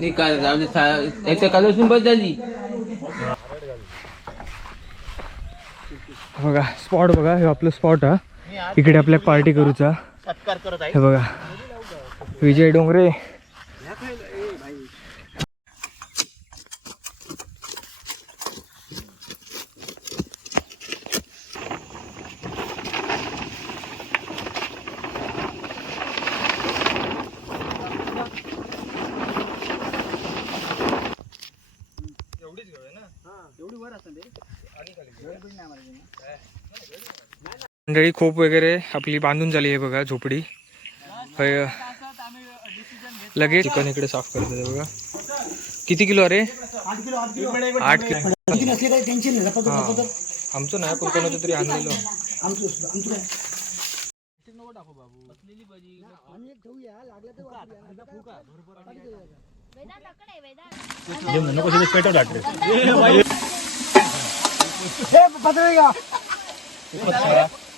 नाही काय जाऊ दे सा- एक तर कालपासून बस झाली. बघा स्पॉट बघा हे आपलं स्पॉट हा. इकडे आपल्या पार्टी करूचा. हे बघा. विजय डोंगरे. मंडळी खोप वगैरे आपली बांधून झाली आहे बघा झोपडी. लगेच चिकन इकडे साफ करत बघा. किती किलो अरे? आठ किलो. आमचं नाही पण कोणाचं तरी आणलेलं.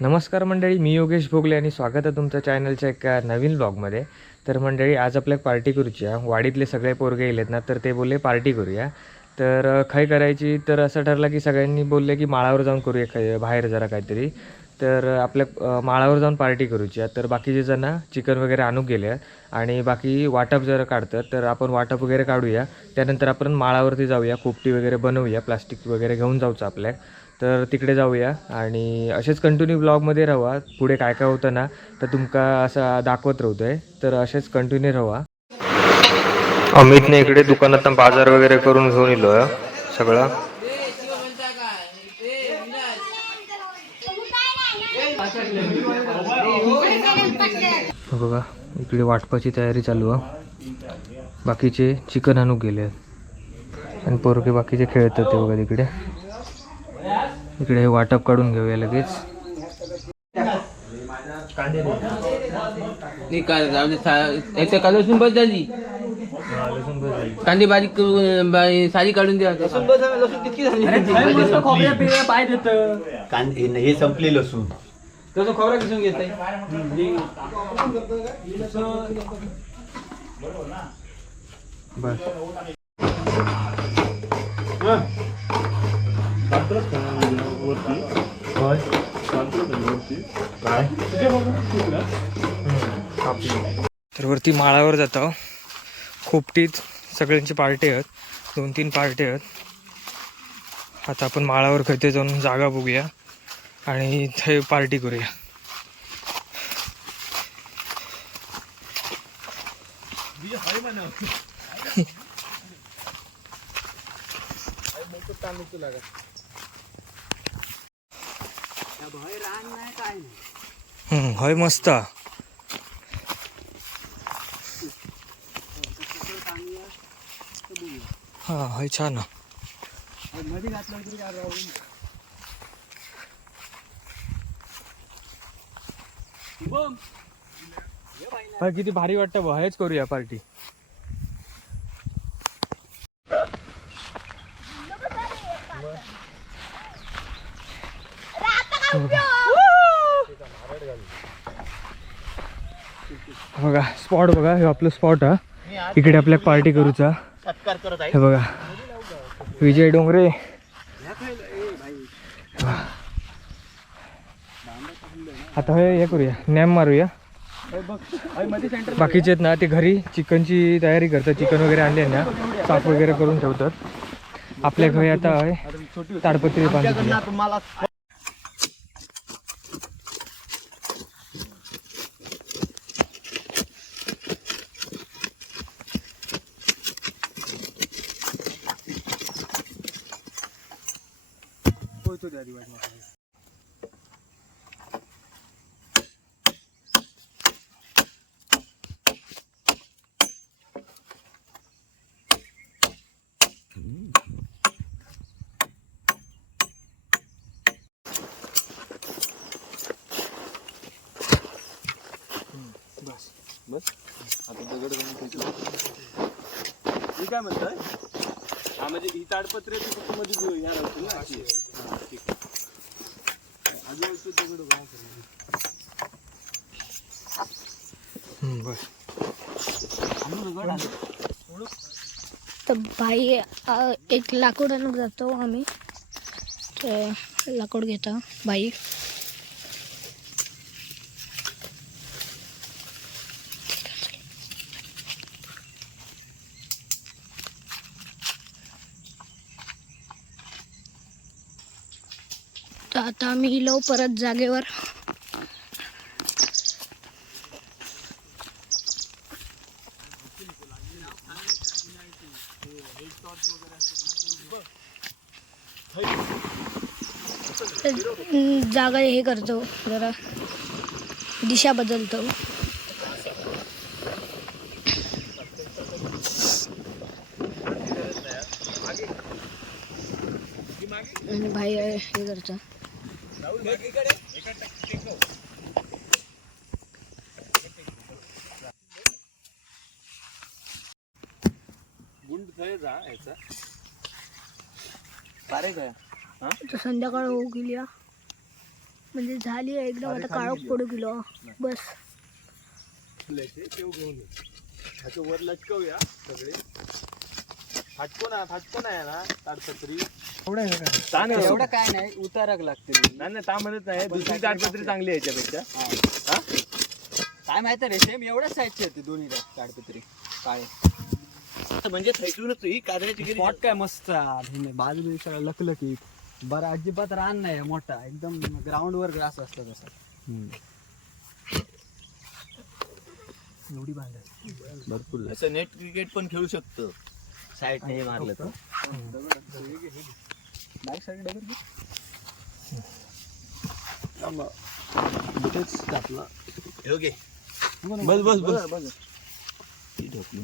नमस्कार मंडळी मी योगेश भोगले आणि स्वागत आहे तुमच्या चॅनलच्या एका नवीन ब्लॉगमध्ये तर मंडळी आज आपल्याला पार्टी करूची आहे वाडीतले सगळे पोरगे येलेत ना तर ते बोलले पार्टी करूया. तर खय करायची? तर असं ठरलं की सगळ्यांनी बोलले की माळावर जाऊन करूया खाय बाहेर जरा काहीतरी. तर आपल्या माळावर जाऊन पार्टी करूची आहे. तर बाकीचे जण चिकन वगैरे आणू गेले आणि बाकी वाटप जर काढतात. तर आपण वाटप वगैरे काढूया. त्यानंतर आपण माळावरती जाऊया. खोपटी वगैरे बनवूया. प्लास्टिक वगैरे घेऊन जाऊचं आपल्या. तर तिकडे जाऊया. आणि असेच कंटिन्यू ब्लॉगमध्ये राहा. पुढे काय काय होतं ना तर तुमका असं दाखवत राहतोय. तर असेच कंटिन्यू राहा. अमितने इकडे दुकानात बाजार वगैरे करून घेऊन येलो सगळं. बघा इकडे वाटपाची तयारी चालू आहे. बाकीचे चिकन आणू गेले आणि पोरके बाकीचे खेळतात ते बघा तिकडे. इकडे हे वाटप काढून घेऊया लगेच. कांदे बारीक साडी काढून द्या. कांदे हे संपले लसूण. तसं खोबरा किसून घेत तर वरती माळावर जातो. खोपटीत सगळ्यांची पार्टी आहेत. दोन तीन पार्टी आहेत. आता आपण माळावर खते जाऊन जागा बघूया. आणि इथे पार्टी करूया हय मस्त हा. हय छान हा. किती भारी वाटतं बा हेच करूया पार्टी. बघा स्पॉट बघा हे आपलं स्पॉट हा. इकडे आपल्या पार्टी करूचा. हे बघा. विजय डोंगरे. आता हे हे करूया. नॅम मारूया. बाकीचे आहेत ना ते घरी चिकनची तयारी करतात. चिकन वगैरे आणले ना साफ वगैरे करून ठेवतात. आपल्या घरी आता ताडपत्री बांधली तुम्हाला बस आता दगड घालून ठेवतो. मी काय म्हणतोय हा म्हणजे ही ताडपत्रे ती फक्त मध्ये घेऊ ह्या राहतील ना अशी. हा, ठीक आहे. आजूबाजूचे दगड उभा करू. बस तर भाई अ, एक लाकूड आणत जातो आम्ही लाकूड घेतो भाई तर आता आम्ही लव परत जागेवर. जागा हे करतो जरा दिशा बदलतो. आणि भाई हे करतो. तर संध्याकाळ होऊ गेली हा. म्हणजे झाली आहे एकदम आता काळोख पडू गेलो. बस. फुलाचे घेऊन ये. ह्याचं वर लटकवूया सगळे. फाटको ना फाटको नाही ना ताडपत्री ताण आहे. एवढं काय नाही उतारक लागते. नाही नाही ता म्हणत नाही दुसरी ताडपत्री चांगली आहे याच्यापेक्षा. हा. काय माहिती रे सेम एवढ्याच साईजची होती दोन्ही कागदपत्री काळे म्हणजे थैसूनच ही कार्याची गेली स्पॉट काय मस्त बाजू सगळं लकलकीत बरं अजिबात रान नाही मोठा. एकदम ग्राउंड वर ग्रास असतो तसा. एवढी बांधा भरपूर. असं नेट क्रिकेट पण खेळू शकतो. साईड हे मारलं तर बॅक साईड डगर योगे बस बस बस. ती ढोकली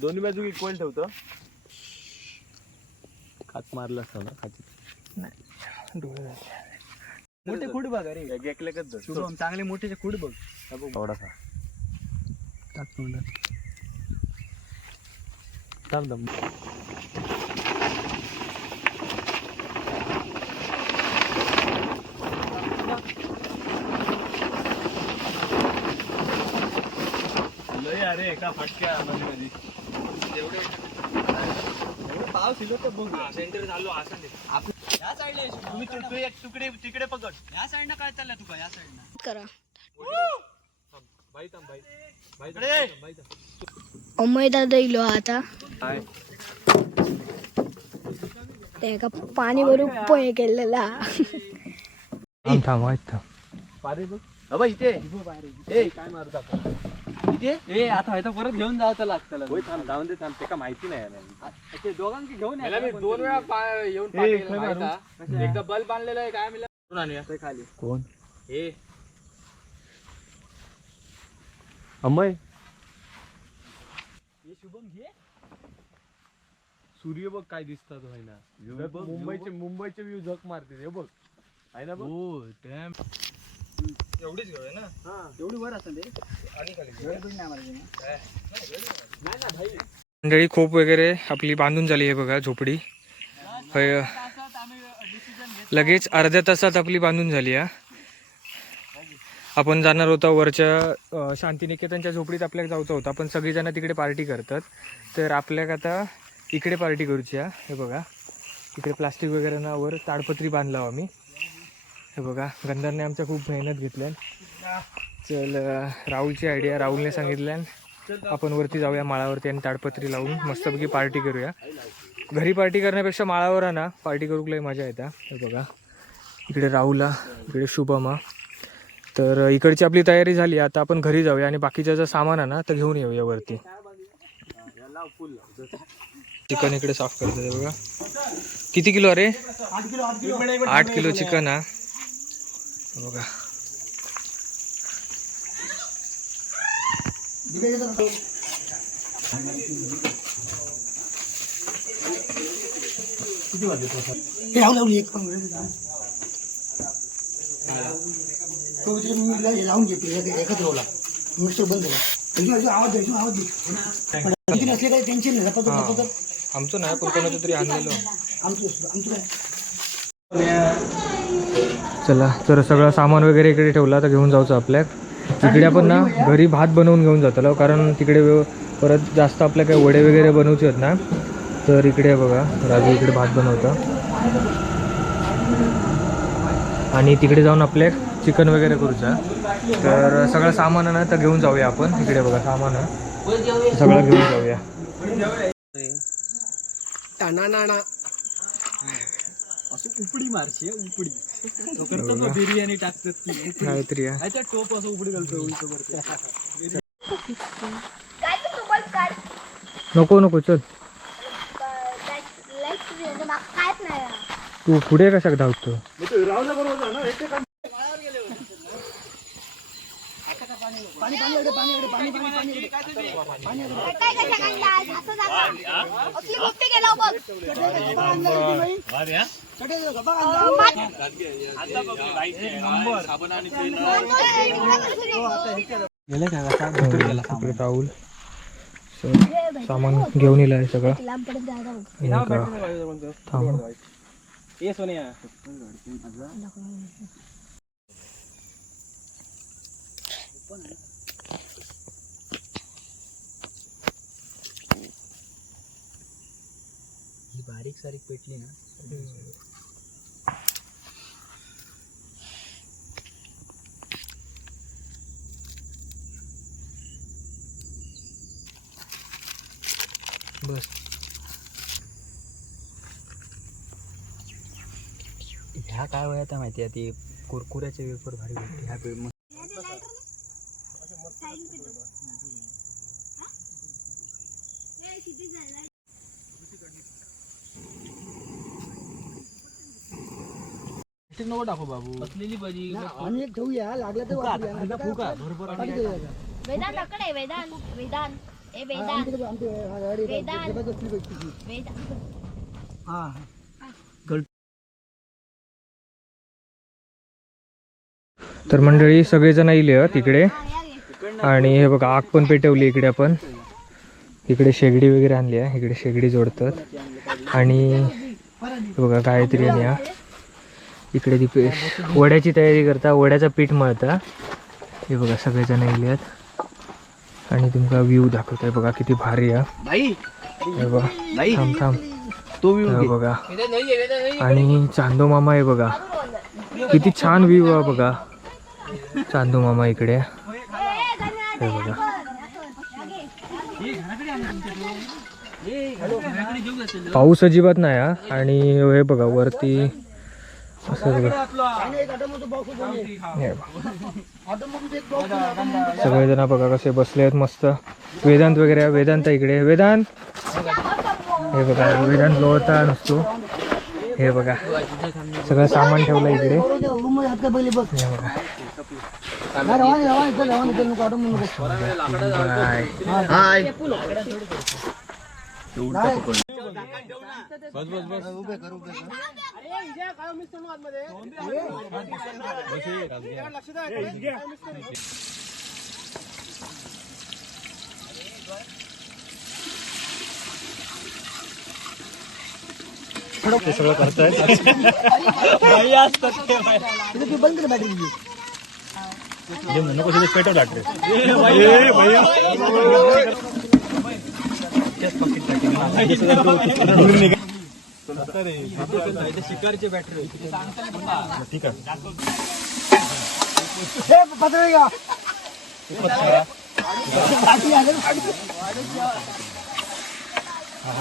दोन्ही बाजू इक्वल ठेवतो. खात मारला असता ना खाची मोठे खुड बघा रे. शुभम चांगले मोठे खुड बघ. थोडासा टाक तोंडात. थांब थांब लय अरे एका फटक्या मध्ये पाव शिलो तर बघ. सेंटर झालो असं या साईडला ये शुभम. तुम्ही तू- तू एक तुकडे तिकडे पकड. या साईडनं काय चाललंय तुका? या साईडनं करा. बाई थांब बाई बाई इकडे. थांब, बाई थांब. अमय दादा इलो आता. हाय. ते एका पाणी भरून पोहे केलेला. थांब थांब वाईट थांब पारे बघ अबा इथे. ए. काय मारत ए आता व्हायचं परत घेऊन जावं होय थांब जाऊन दे थांब ते का माहिती नाही. ते दोघांची घेऊन याला मी दोन वेळा पा- येऊन माहीत आहे? एकदा बल्ब आणलेला आहे काय मिळालं आणूया? खाली. कोण? हे अमय हे शुभम घे. सूर्य बघ काय दिसतात होय ना बघ, मुंबईचे मुंबईचे व्ह्यू झक मारते हे बघ. आहे ना बघ? एवढीच घेऊया ना? एवढी वर असं ते वेळ पण नाही मारायची ना मंडळी खोप वगैरे आपली बांधून झाली आहे बघा झोपडी. लगेच अर्ध्या तासात आपली बांधून झाली आहे आपण जाणार होता वरच्या शांतिनिकेतनच्या झोपडीत आपल्याला जायचं होतं. पण सगळेजण तिकडे पार्टी करतात. तर आपल्याला आता इकडे पार्टी करूची आहे हे बघा. इकडे प्लास्टिक वगैरे ना वर ताडपत्री बांधला आम्ही. हे बघा गंधरने आमच्या खूप मेहनत घेतल्या चल राहुलची आयडिया राहुलने सांगितल्या आपण वरती जाऊया माळावरती आणि ताडपत्री लावून मस्तपैकी पार्टी करूया. घरी पार्टी करण्यापेक्षा माळावर ना पार्टी करू लई मजा येते हे. बघा. इकडे राहुला इकडे शुभमा तर इकडची आपली तयारी झाली आता आपण घरी जाऊया आणि बाकीचं जर सामान आहे ना तर घेऊन येऊया वरती. चिकन इकडे साफ करतो बघा. किती किलो अरे आठ किलो चिकन हा बघा. हे लावून लावली एक पण तो तिथे मी लावून घेते एकत्र मिक्सर बंद झाला आवाज द्यायचो आवाज नसले काही टेन्शन नाही आमचं नाही पण कोणाचं तरी आणलेलं. आमचं आमचं काय? चला तर सगळं सामान वगैरे इकडे ठेवला तर घेऊन जाऊचं आपल्या. इकडे आपण ना घरी भात बनवून घेऊन जातो कारण तिकडे परत जास्त आपल्या काही वडे वगैरे बनवचे आहेत ना तर इकडे बघा राजू इकडे भात बनवतं. आणि तिकडे जाऊन आपले चिकन वगैरे करूचा. तर सगळं सामान आहे ना तर घेऊन जाऊया आपण. इकडे बघा सामान. सगळं घेऊन जाऊया. असं उपडी मारशी आहे, उपडी. बिर्याणी टाकतात. काहीतरी टोप असं उपडी घालतो उलट वरती. काय तू काढ नको नको चल कायच नाही तू पुढे कशाक धावतो काय कशा काढलास असं सांगा असली गोष्टी गेला बघ इकडे राहुल सामान घेऊन आहे सगळं. थांब. सोनिया. बारीक सारीक पेटली ना बस. ह्या काय वयात माहिती आहे? ती कुरकुऱ्याचे वेपर भारी भेटते ह्या मग नको टाकू बाबू. बसलेली पाहिजे आणि एक ठेवूया लागलं तर वापरूया. फुका फुका भरभर आणि पाणी देऊया. वेदांत कडे वेदांत वेदांत. ए वेदांत. आमच्याकडे- आमच्या हा गाडी वेदांत. जबरदस्ती भेटते ती. वेदांत. हा. तर मंडळी सगळेजण येईल हं तिकडे. आणि हे बघा आग पण पेटवली इकडे आपण. इकडे शेगडी वगैरे आणली आहे इकडे शेगडी जोडतात. आणि हे बघा गायत्री आणि हा. इकडे ती पे वड्याची तयारी करता वड्याचं पीठ मळता. हे बघा सगळेजण येईल आहेत. आणि तुमका व्ह्यू दाखवतोय बघा किती भारी आहे. हे बघा थांब थांब. तो हे बघा. आणि चांदो मामा आहे बघा. किती छान व्ह्यू आहे बघा. चांदो मामा इकडे. हे बघा. पाऊस अजिबात नाही हा. आणि हे बघा वरती. सगळेजण बघा कसे बसले आहेत मस्त. वेदांत वगैरे आहे. वेदांत इकडे. वेदांत? हे बघा वेदांत लोळता नसतो. हे बघा. सगळं सामान ठेवलं इकडे. रूममध्ये हात का पहिले बघ हे बघा नाही, रवाना रवाना चल रवाना चल नको ऑटो नको बाय हाय तिथे ती बंद कर बॅटरी तुझी शिकारचे बॅटरी हे पत्र का नाही वाटत पण होईल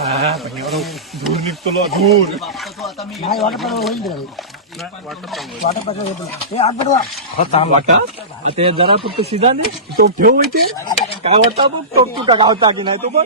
धूर निघतो धूर होईल तुला. हे आग वाटा आता जरा फक्त सिधा नाही तो ठेव इथे. काय होता बघ तो तू का गावता की नाही तो बघ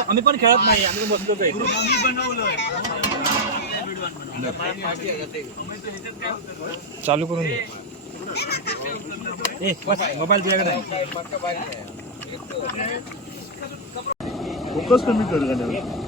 आम्ही पण खेळत नाही आम्ही बसलोच आहे. चालू करून दे. ए बस मोबाईल तुझ्याकडे आहे. फोकस कमी कर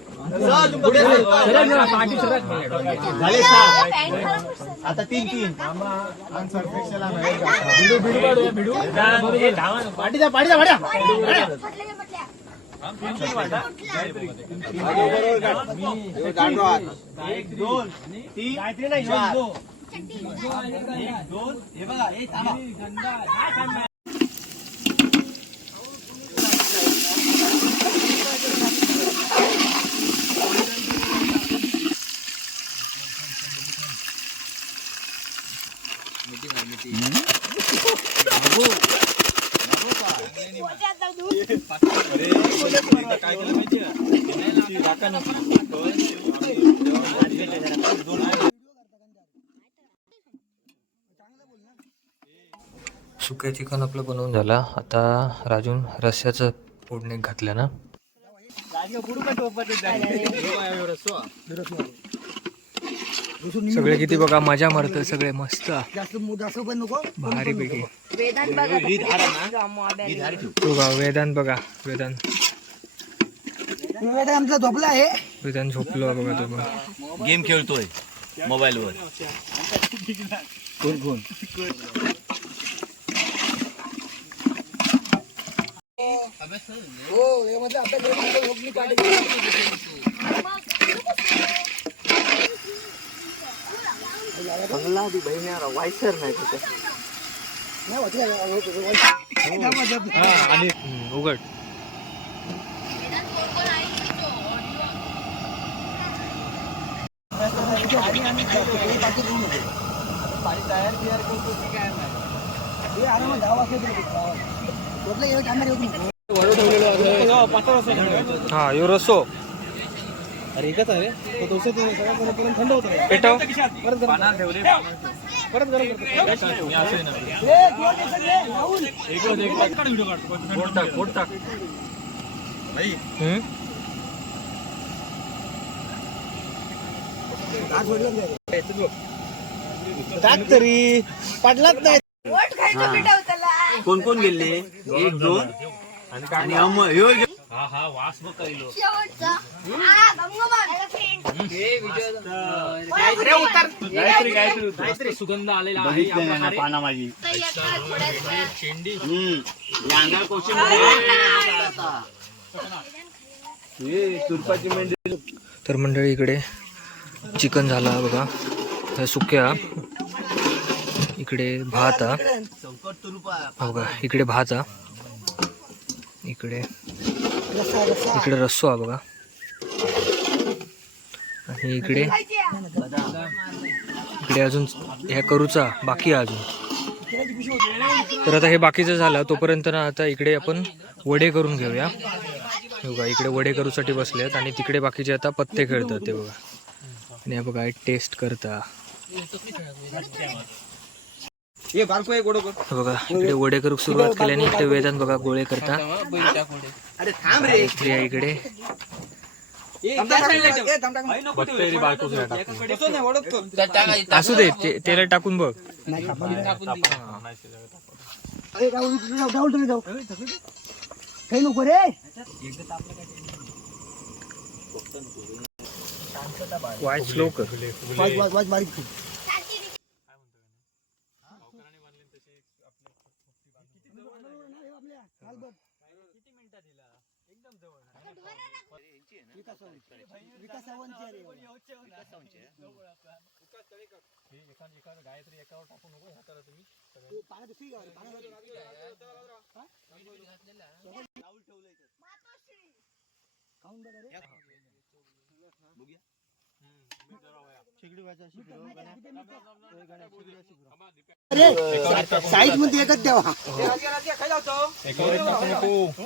झाले सहा. आता तीन तीन. पाठीचा पाठीचा भाड्या एक दोन तीन चार. एक दोन हे बघा हे चिकन आपलं बनवून झालं. आता राजून रस्स्याचं फोडणे घातलं ना. सगळे किती बघा मजा मारत सगळे मस्त. भारी पैकी. बघा वेदांत बघा वेदांत. वेळा आमचा झोपला आहे वेदांत झोपलो बघा तो बघा गेम खेळतोय मोबाईल वर हो हे म्हटलं आता गेम आता झोपली पाठी नाही. होत काय, होत होतं, होत. हम्म, उघड. हे आरामात दहा वाजता की कॅमेरा नाही. हा यो रसो. अरे एकच आहे रे. तो दोनशे तीन सगळ्यापर्यंत थंड होतं. पेटव. परत गरम ठेवले. परत गरम करतो मी असं आहे ना. ए, दोन दिवसात ये, राहुल. एक रोज आणि अम ह्यो गे- बघितलं नाही ना पाना माझी. हम्म. या अंगावर क्वेश्चन तुरपाची मेंढी. तर मंडळी इकडे चिकन झाला बघा. ह्या सुक्या. इकडे भात हा हा इकडे भात हा इकडे. इकडे रस्सो हा बघा. आणि इकडे. इकडे अजून ह्या करूचा बाकी आहे अजून. तर आता हे बाकीचं झालं तोपर्यंत ना आता इकडे आपण वडे करून घेऊया. हे बघा इकडे वडे करूसाठी बसलेत आणि तिकडे बाकीचे आता पत्ते खेळतात ते बघा. आणि हे बघा टेस्ट करता ये बारको एक ओढो हे बघा इकडे वडे करू सुरुवात केल्याने इकडे वेदांत बघा गोळे करता अरे थांब रे स्त्रिया इकडे असू दे ते- तेलात टाकून बघ नाही कापड अरे राहुल राहुल राहुल तुम्ही जाऊ काही नको रे वाय स्लो कर वाज वाज वाज बारीक कर. विकासावंची आहे रे. ते पाण्यात दुसरी गाव पाण्यात- हा? खाऊन बघा रे. अरे साईजमध्ये एकच द्यावा. एकावर एक टाकू नको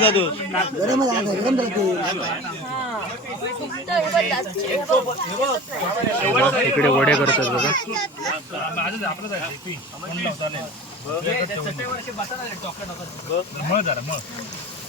दादू. गरम गरम इकडे वडे करतात बघा.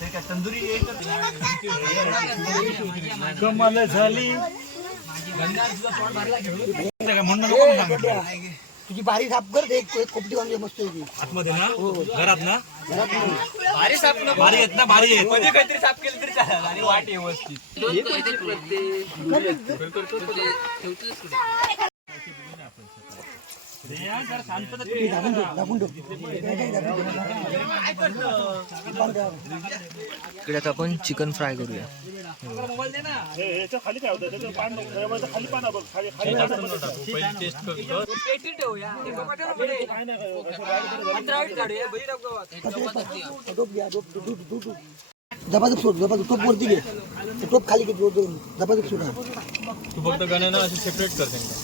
तंदुरी एकच तुझी बारी साफ कर एक एक कोपटी बांधली मस्त. आतमध्ये ना? घरात ना? घरात नाही. भारी आहेत ना भारी आहेत. दोन काहीतरी प्रत्येक ठेवतोच कुठे? ते झाकून ठेव, झाकून ठेव. काय काय झाकून ठेव. बांध द्या. इकडे आता आपण चिकन फ्राय करूया हे-. झपाझप सोड झपाझप टोप वरती घे ते टोप खाली घे झपाझप सोड. तू फक्त गण्यानं असे सेपरेट कर त्यांना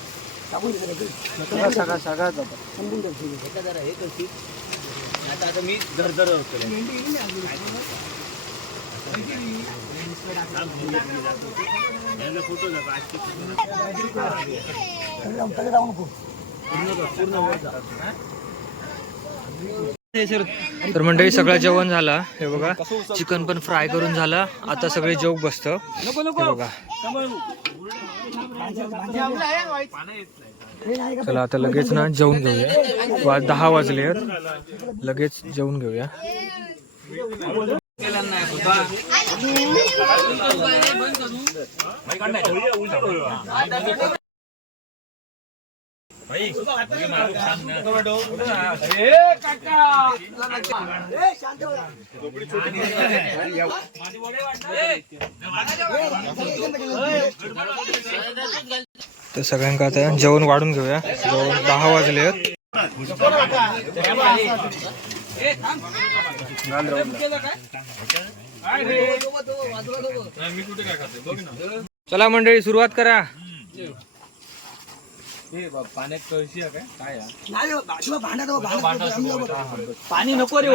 सगळा सगळा जातो. आता आता मी सगळे राहून- सगळे राहू नको तर मंडळी सगळं जेवण झालं. हे बघा चिकन पण फ्राय करून झालं. आता सगळे जेव बसतं. हे बघा. चला आता लगेच ना जेवून घेऊया. वा दहा वाजले आहेत. लगेच जेवून घेऊया. तर सगळ्यांका आता जेवण वाढून घेऊया. जेवण दहा वाजले आहेत. चला मंडळी सुरुवात करा. पाण्यात कळशी आहे काय? काय आहे? नाही बाबा, शिवा भांडा तो भांडा तो समजा बघ. पाणी नको रे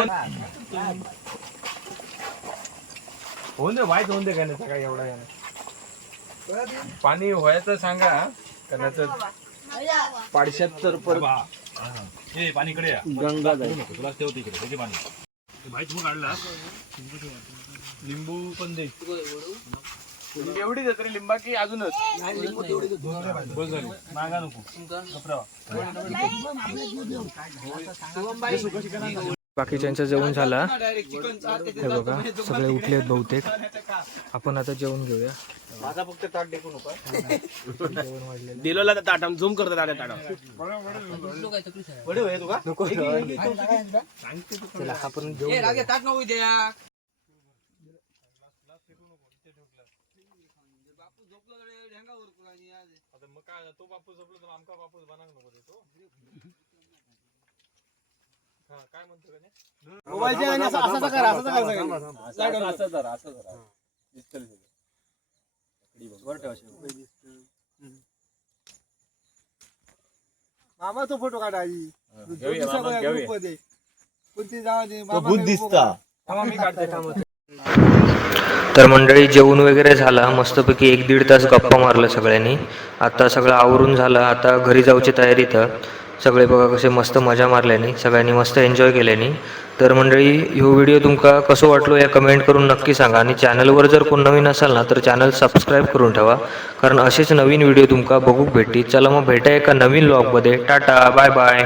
होऊन दे वाईट होऊन दे काय नाही सकाळी एवढा काय नाही. पाणी व्हायचं सांगा कारण पाडशात तर परत गंगा जाईल लिंबू पण दे. लिंबू एवढी देत रे लिंबा की अजूनच. बस झाली मागा नको बाकीच्यांचं जेवण झालं हा? हे बघा सगळे उठलेत बहुतेक. आपण आता जेवण घेऊया. माझा फक्त ताट टेकू नको. दिलोला ताटा झूम करतो ताटा ताटा तुका चला आपण जेवण मोबाईलच्या आणि असं असं कर असं कर सगळ्यांनी. असं धर असं फोटो काढा आई. मामा. कोणती दे काढते थांबा. तर मंडळी जेवण वगैरे झाला. मस्तपैकी एक दीड तास गप्पा मारलं सगळ्यांनी. आता सगळं आवरून झालं. आता घरी जाऊची तयारी तर सगळे बघा कसे मस्त मजा मारल्यानी सगळ्यांनी मस्त एन्जॉय केल्यानी. तर मंडळी ह्यो व्हिडिओ तुमका कसो वाटलो या कमेंट करून नक्की सांगा. आणि चॅनलवर जर कोण नवीन असाल ना तर चॅनल सबस्क्राईब करून ठेवा. कारण असेच नवीन व्हिडिओ तुमका बघूक भेटतील. चला मग भेटा एका नवीन ब्लॉगमध्ये टाटा बाय बाय